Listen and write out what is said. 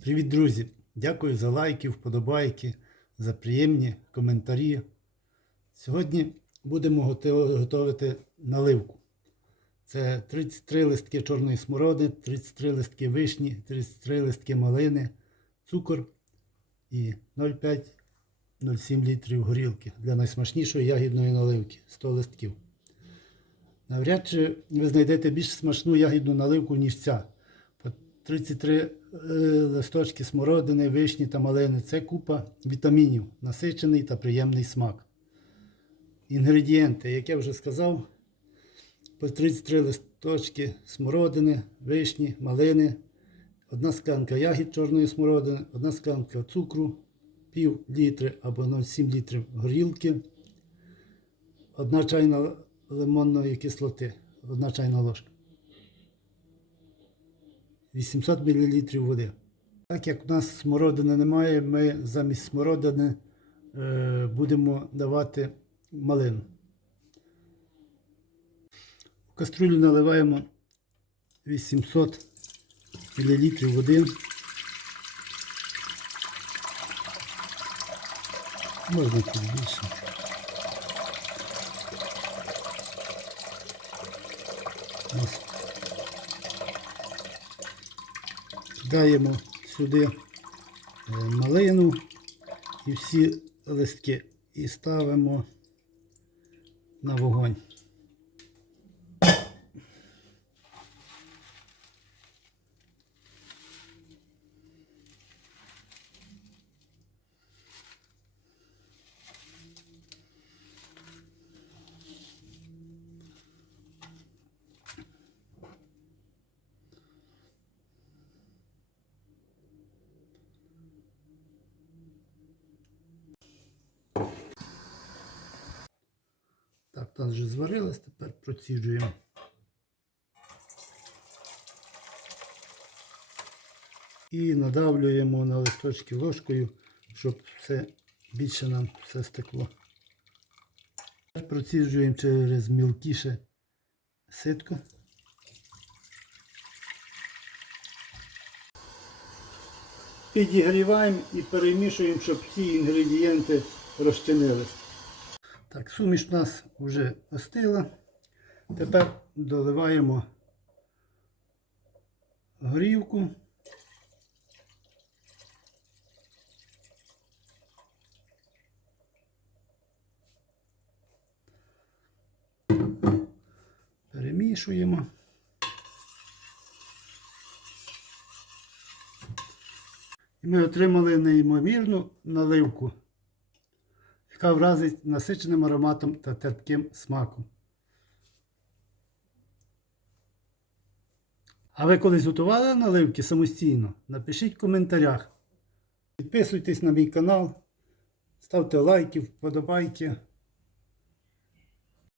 Привіт, друзі! Дякую за лайки, вподобайки, за приємні коментарі. Сьогодні будемо готувати наливку. Це 33 листки чорної смороди, 33 листки вишні, 33 листки малини, цукор і 0,5-0,7 літрів горілки для найсмачнішої ягідної наливки 100 листків. Навряд чи ви знайдете більш смачну ягідну наливку, ніж ця. По 33 е, листочки смородини, вишні та малини це купа вітамінів, насичений та приємний смак. Інгредієнти, як я вже сказав, по 33 листочки смородини, вишні, малини, одна склянка ягід чорної смородини, одна склянка цукру, пів літри або 0,7 літрів горілки, одна чайна лимонної кислоти, одна чайна ложка. 800 мл води. Так як у нас смородини немає, ми замість смородини е, будемо давати малину. В каструлю наливаємо 800 мл води. Можна чуть більше. Ось. Кидаємо сюди е, малину і всі листки і ставимо на вогонь. Так, вже зварилось, тепер проціджуємо. І надавлюємо на листочки ложкою, щоб все більше нам все стекло. Тепер Проціджуємо через мілкіше ситко. Підігріваємо і перемішуємо, щоб всі інгредієнти розчинились. Так, суміш у нас вже остила. Тепер доливаємо горівку. Перемішуємо. І ми отримали неймовірну наливку яка вразить насиченим ароматом та терпким смаком. А ви колись готували наливки самостійно? Напишіть в коментарях. Підписуйтесь на мій канал, ставте лайки, вподобайки.